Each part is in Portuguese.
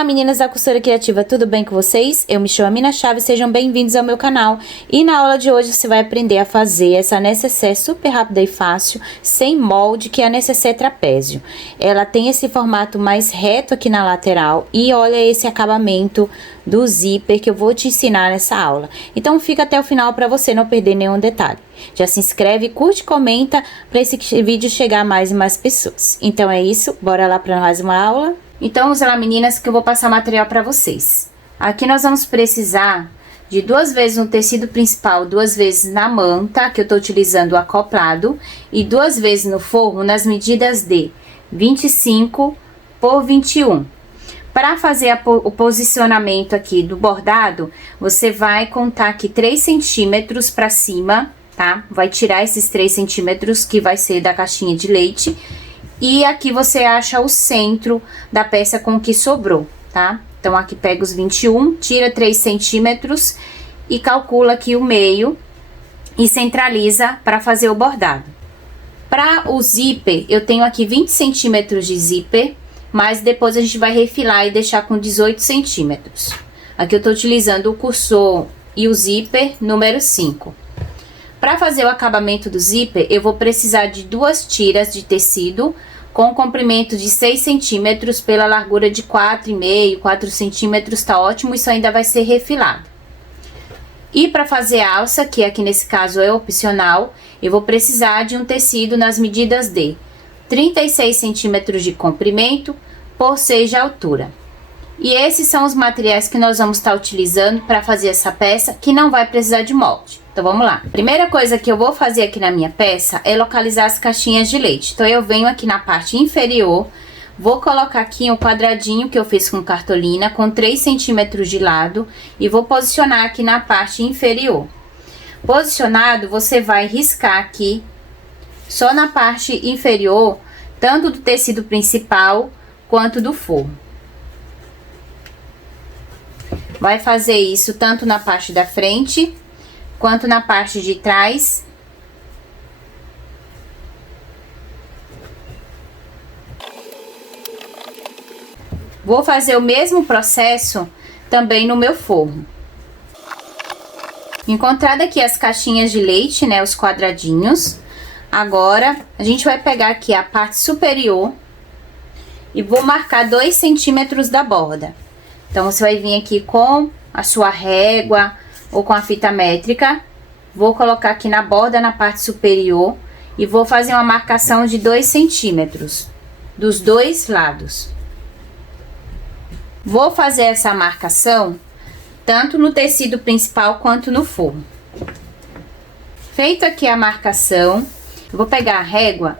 Olá meninas da Costura Criativa, tudo bem com vocês? Eu me chamo Amina Chaves, sejam bem-vindos ao meu canal. E na aula de hoje você vai aprender a fazer essa nécessaire super rápida e fácil, sem molde, que é a nécessaire trapézio. Ela tem esse formato mais reto aqui na lateral e olha esse acabamento do zíper que eu vou te ensinar nessa aula. Então fica até o final para você não perder nenhum detalhe. Já se inscreve, curte e comenta para esse vídeo chegar a mais e mais pessoas. Então é isso, bora lá para mais uma aula? Então, vamos lá, meninas, que eu vou passar material para vocês. Aqui nós vamos precisar de 2 vezes no tecido principal, 2 vezes na manta, que eu tô utilizando o acoplado, e 2 vezes no forro, nas medidas de 25 por 21. Para fazer o posicionamento aqui do bordado, você vai contar aqui 3 centímetros para cima, tá? Vai tirar esses 3 centímetros que vai ser da caixinha de leite. E aqui você acha o centro da peça com o que sobrou, tá? Então, aqui pega os 21, tira 3 centímetros e calcula aqui o meio e centraliza para fazer o bordado. Para o zíper, eu tenho aqui 20 centímetros de zíper, mas depois a gente vai refilar e deixar com 18 centímetros. Aqui eu tô utilizando o cursor e o zíper número 5. Para fazer o acabamento do zíper, eu vou precisar de 2 tiras de tecido com comprimento de 6 centímetros pela largura de 4,5, 4 centímetros, tá ótimo, isso ainda vai ser refilado. E para fazer a alça, que aqui nesse caso é opcional, eu vou precisar de um tecido nas medidas de 36 centímetros de comprimento por 6 de altura. E esses são os materiais que nós vamos estar utilizando para fazer essa peça, que não vai precisar de molde. Então, vamos lá. Primeira coisa que eu vou fazer aqui na minha peça é localizar as caixinhas de leite. Então, eu venho aqui na parte inferior, vou colocar aqui um quadradinho que eu fiz com cartolina, com 3 centímetros de lado, e vou posicionar aqui na parte inferior. Posicionado, você vai riscar aqui, só na parte inferior, tanto do tecido principal, quanto do forro. Vai fazer isso tanto na parte da frente, quanto na parte de trás. Vou fazer o mesmo processo também no meu forro. Encontrado aqui as caixinhas de leite, né, os quadradinhos. Agora, a gente vai pegar aqui a parte superior e vou marcar 2 centímetros da borda. Então, você vai vir aqui com a sua régua ou com a fita métrica. Vou colocar aqui na borda, na parte superior, e vou fazer uma marcação de 2 centímetros dos 2 lados. Vou fazer essa marcação tanto no tecido principal quanto no forro. Feito aqui a marcação, eu vou pegar a régua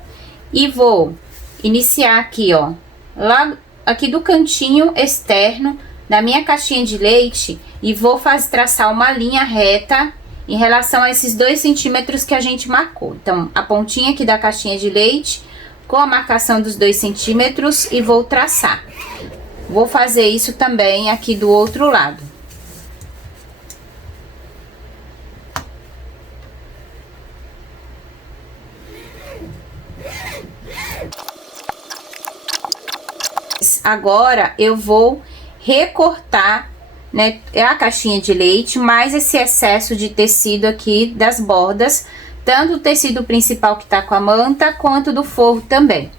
e vou iniciar aqui, ó, lá aqui do cantinho externo da minha caixinha de leite, e vou traçar uma linha reta em relação a esses 2 centímetros que a gente marcou. Então, a pontinha aqui da caixinha de leite, com a marcação dos 2 centímetros, e vou traçar. Vou fazer isso também aqui do outro lado. Agora, eu vou recortar, né, a caixinha de leite, mais esse excesso de tecido aqui das bordas, tanto o tecido principal que tá com a manta, quanto do forro também.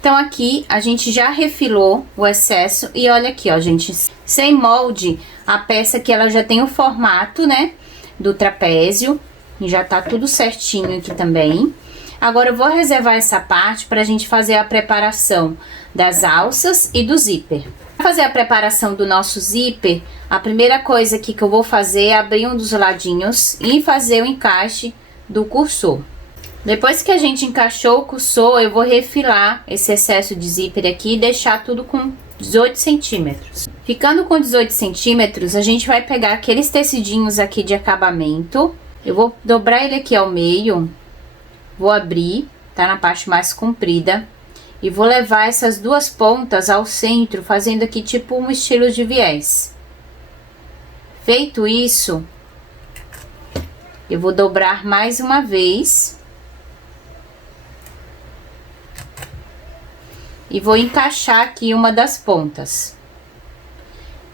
Então, aqui, a gente já refilou o excesso, e olha aqui, ó, gente, sem molde, a peça aqui, ela já tem o formato, né, do trapézio, e já tá tudo certinho aqui também. Agora, eu vou reservar essa parte pra gente fazer a preparação das alças e do zíper. Para fazer a preparação do nosso zíper, a primeira coisa aqui que eu vou fazer é abrir um dos ladinhos e fazer o encaixe do cursor. Depois que a gente encaixou o cursor, eu vou refilar esse excesso de zíper aqui e deixar tudo com 18 centímetros. Ficando com 18 centímetros, a gente vai pegar aqueles tecidinhos aqui de acabamento. Eu vou dobrar ele aqui ao meio. Vou abrir, tá na parte mais comprida, e vou levar essas 2 pontas ao centro, fazendo aqui tipo um estilo de viés. Feito isso, eu vou dobrar mais uma vez e vou encaixar aqui uma das pontas.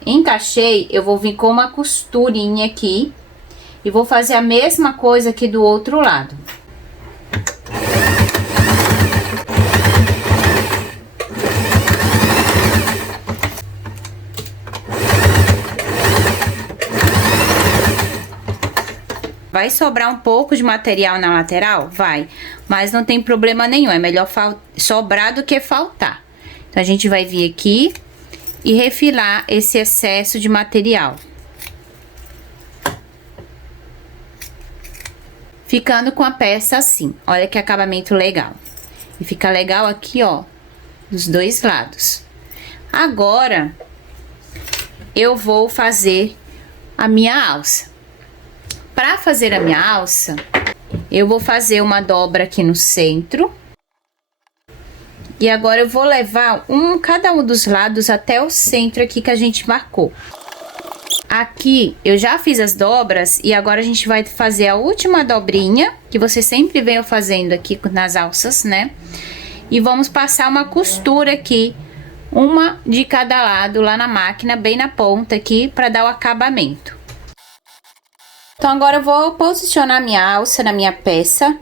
Encaixei, eu vou vir com uma costurinha aqui e vou fazer a mesma coisa aqui do outro lado. Vai sobrar um pouco de material na lateral? Vai, mas não tem problema nenhum, é melhor sobrar do que faltar. Então, a gente vai vir aqui e refilar esse excesso de material. Ficando com a peça assim, olha que acabamento legal. E fica legal aqui, ó, dos dois lados. Agora, eu vou fazer a minha alça. Para fazer a minha alça, eu vou fazer uma dobra aqui no centro. E agora eu vou levar cada um dos lados até o centro aqui que a gente marcou. Aqui eu já fiz as dobras e agora a gente vai fazer a última dobrinha, que você sempre vem fazendo aqui nas alças, né? E vamos passar uma costura aqui, uma de cada lado lá na máquina, bem na ponta aqui, para dar o acabamento. Então, agora eu vou posicionar minha alça na minha peça,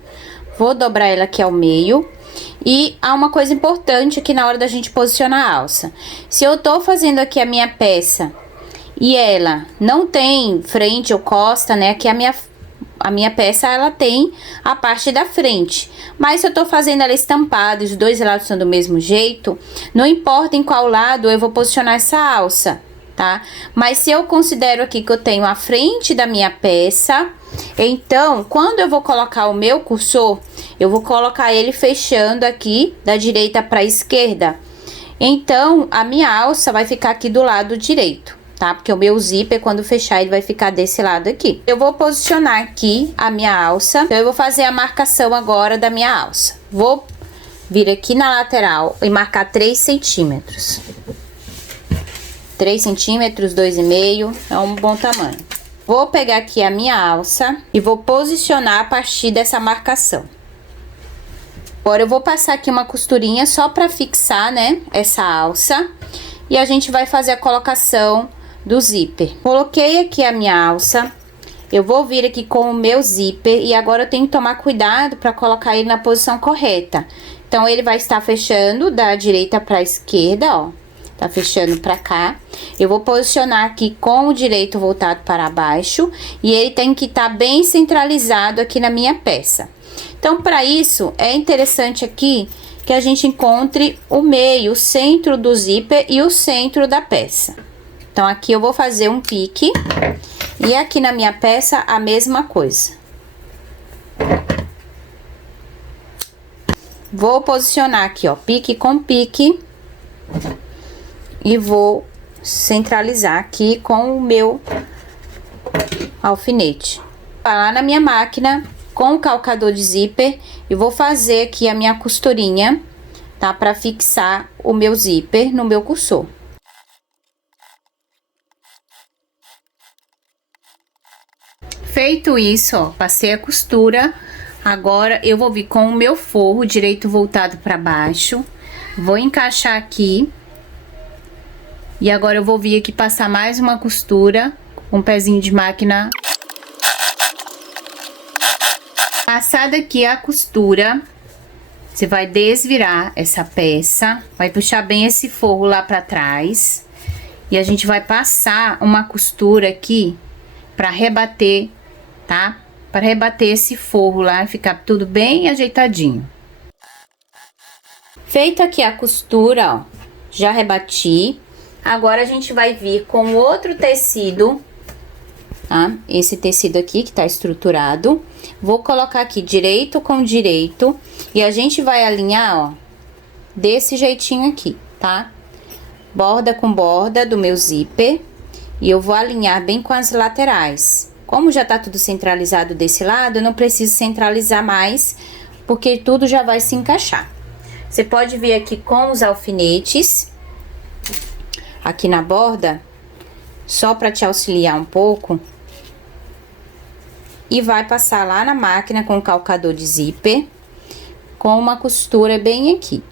vou dobrar ela aqui ao meio. E há uma coisa importante aqui na hora da gente posicionar a alça. Se eu tô fazendo aqui a minha peça e ela não tem frente ou costa, né? Aqui a minha peça, ela tem a parte da frente. Mas se eu tô fazendo ela estampada e os dois lados são do mesmo jeito, não importa em qual lado eu vou posicionar essa alça, tá? Mas se eu considero aqui que eu tenho a frente da minha peça, então, quando eu vou colocar o meu cursor, eu vou colocar ele fechando aqui da direita para a esquerda. Então, a minha alça vai ficar aqui do lado direito, tá? Porque o meu zíper, quando fechar, ele vai ficar desse lado aqui. Eu vou posicionar aqui a minha alça. Então, eu vou fazer a marcação agora da minha alça. Vou vir aqui na lateral e marcar 3 centímetros. 3 centímetros, 2,5, é um bom tamanho. Vou pegar aqui a minha alça e vou posicionar a partir dessa marcação. Agora, eu vou passar aqui uma costurinha só para fixar, né, essa alça. E a gente vai fazer a colocação do zíper. Coloquei aqui a minha alça. Eu vou vir aqui com o meu zíper e agora eu tenho que tomar cuidado para colocar ele na posição correta. Então, ele vai estar fechando da direita para a esquerda, ó. Tá fechando pra cá. Eu vou posicionar aqui com o direito voltado para baixo. E ele tem que estar bem centralizado aqui na minha peça. Então, para isso, é interessante aqui que a gente encontre o meio, o centro do zíper e o centro da peça. Então, aqui eu vou fazer um pique. E aqui na minha peça, a mesma coisa. Vou posicionar aqui, ó, pique com pique. E vou centralizar aqui com o meu alfinete. Vou lá na minha máquina com o calcador de zíper e vou fazer aqui a minha costurinha, tá? Para fixar o meu zíper no meu cursor. Feito isso, ó, passei a costura. Agora eu vou vir com o meu forro direito voltado para baixo. Vou encaixar aqui. E agora eu vou vir aqui passar mais uma costura com um pezinho de máquina. Passada aqui a costura, você vai desvirar essa peça, vai puxar bem esse forro lá pra trás. E a gente vai passar uma costura aqui pra rebater, tá? Pra rebater esse forro lá, ficar tudo bem ajeitadinho. Feita aqui a costura, ó, já rebati. Agora, a gente vai vir com outro tecido, tá? Esse tecido aqui que tá estruturado. Vou colocar aqui direito com direito. E a gente vai alinhar, ó, desse jeitinho aqui, tá? Borda com borda do meu zíper. E eu vou alinhar bem com as laterais. Como já tá tudo centralizado desse lado, eu não preciso centralizar mais, porque tudo já vai se encaixar. Você pode vir aqui com os alfinetes aqui na borda, só para te auxiliar um pouco. E vai passar lá na máquina com o calcador de zíper, com uma costura bem aqui.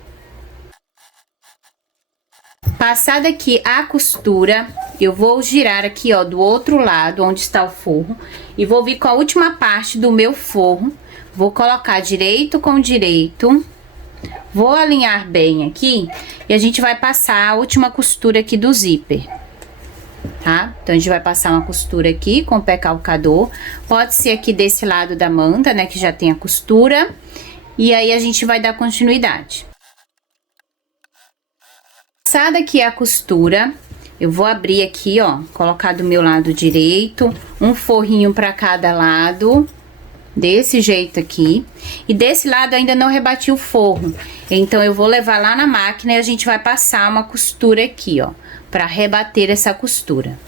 Passada aqui a costura, eu vou girar aqui, ó, do outro lado, onde está o forro, e vou vir com a última parte do meu forro. Vou colocar direito com direito, vou alinhar bem aqui, e a gente vai passar a última costura aqui do zíper, tá? Então, a gente vai passar uma costura aqui com o pé calcador, pode ser aqui desse lado da manta, né, que já tem a costura, e aí a gente vai dar continuidade. Passada aqui a costura, eu vou abrir aqui, ó, colocar do meu lado direito, um forrinho para cada lado, desse jeito aqui. E desse lado ainda não rebati o forro, então eu vou levar lá na máquina e a gente vai passar uma costura aqui, ó, para rebater essa costura.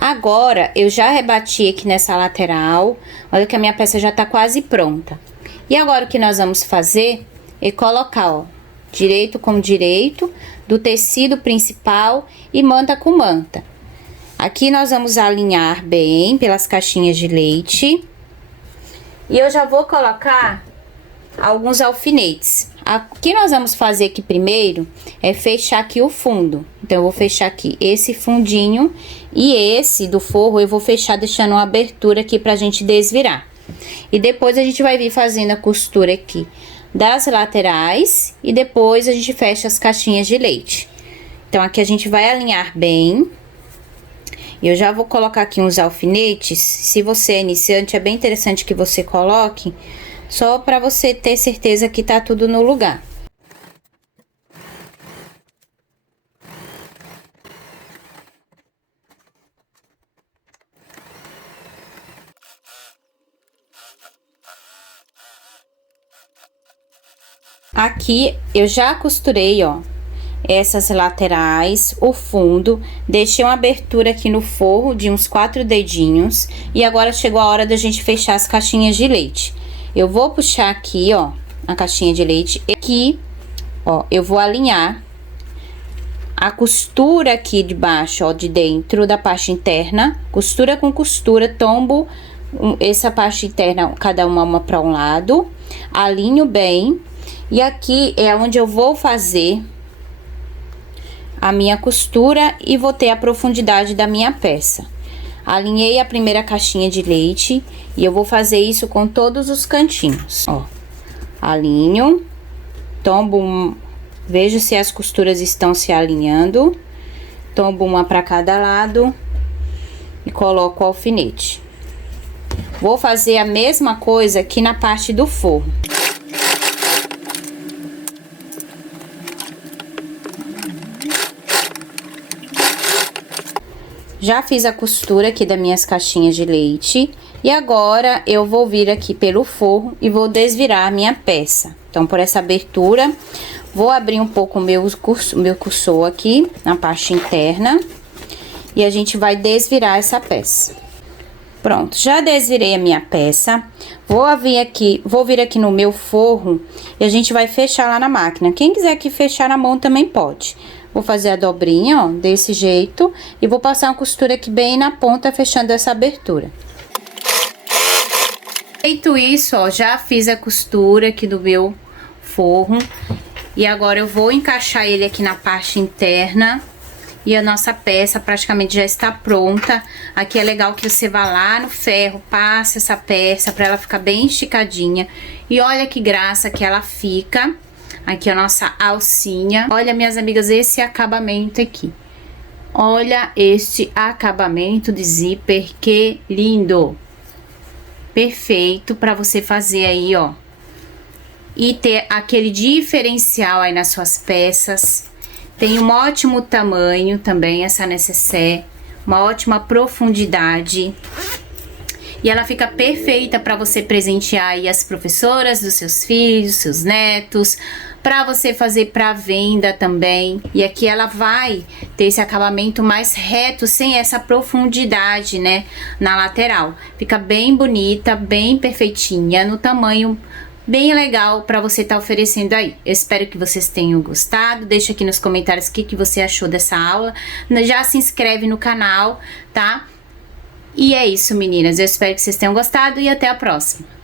Agora, eu já rebati aqui nessa lateral, olha que a minha peça já tá quase pronta. E agora o que nós vamos fazer é colocar, ó, direito com direito, do tecido principal e manta com manta. Aqui nós vamos alinhar bem pelas caixinhas de leite. E eu já vou colocar alguns alfinetes. O que nós vamos fazer aqui primeiro é fechar aqui o fundo. Então, eu vou fechar aqui esse fundinho e esse do forro eu vou fechar deixando uma abertura aqui pra gente desvirar. E depois a gente vai vir fazendo a costura aqui das laterais e depois a gente fecha as caixinhas de leite. Então, aqui a gente vai alinhar bem. Eu já vou colocar aqui uns alfinetes. Se você é iniciante, é bem interessante que você coloque, só para você ter certeza que tá tudo no lugar. Aqui eu já costurei, ó, essas laterais, o fundo, deixei uma abertura aqui no forro de uns 4 dedinhos. E agora chegou a hora da gente fechar as caixinhas de leite. Eu vou puxar aqui, ó, a caixinha de leite. Aqui, ó, eu vou alinhar a costura aqui de baixo, ó, de dentro da parte interna. Costura com costura, tombo essa parte interna, cada uma para um lado. Alinho bem. E aqui é onde eu vou fazer a minha costura e vou ter a profundidade da minha peça. Alinhei a primeira caixinha de leite e eu vou fazer isso com todos os cantinhos, ó. Alinho, tombo, vejo se as costuras estão se alinhando, tombo uma para cada lado e coloco o alfinete. Vou fazer a mesma coisa aqui na parte do forro. Já fiz a costura aqui das minhas caixinhas de leite. E agora, eu vou vir aqui pelo forro e vou desvirar a minha peça. Então, por essa abertura, vou abrir um pouco o meu cursor aqui, na parte interna. E a gente vai desvirar essa peça. Pronto, já desvirei a minha peça. Vou vir aqui no meu forro e a gente vai fechar lá na máquina. Quem quiser aqui fechar na mão também pode. Vou fazer a dobrinha, ó, desse jeito. E vou passar uma costura aqui bem na ponta, fechando essa abertura. Feito isso, ó, já fiz a costura aqui do meu forro. E agora eu vou encaixar ele aqui na parte interna. E a nossa peça praticamente já está pronta. Aqui é legal que você vá lá no ferro, passe essa peça pra ela ficar bem esticadinha. E olha que graça que ela fica. Aqui a nossa alcinha. Olha, minhas amigas, esse acabamento aqui. Olha este acabamento de zíper, que lindo! Perfeito para você fazer aí, ó. E ter aquele diferencial aí nas suas peças. Tem um ótimo tamanho também, essa nécessaire. Uma ótima profundidade. E ela fica perfeita para você presentear aí as professoras dos seus filhos, seus netos, para você fazer para venda também. E aqui ela vai ter esse acabamento mais reto, sem essa profundidade, né, na lateral. Fica bem bonita, bem perfeitinha, no tamanho bem legal para você estar oferecendo aí. Eu espero que vocês tenham gostado. Deixa aqui nos comentários o que você achou dessa aula. Já se inscreve no canal, tá? E é isso, meninas. Eu espero que vocês tenham gostado e até a próxima.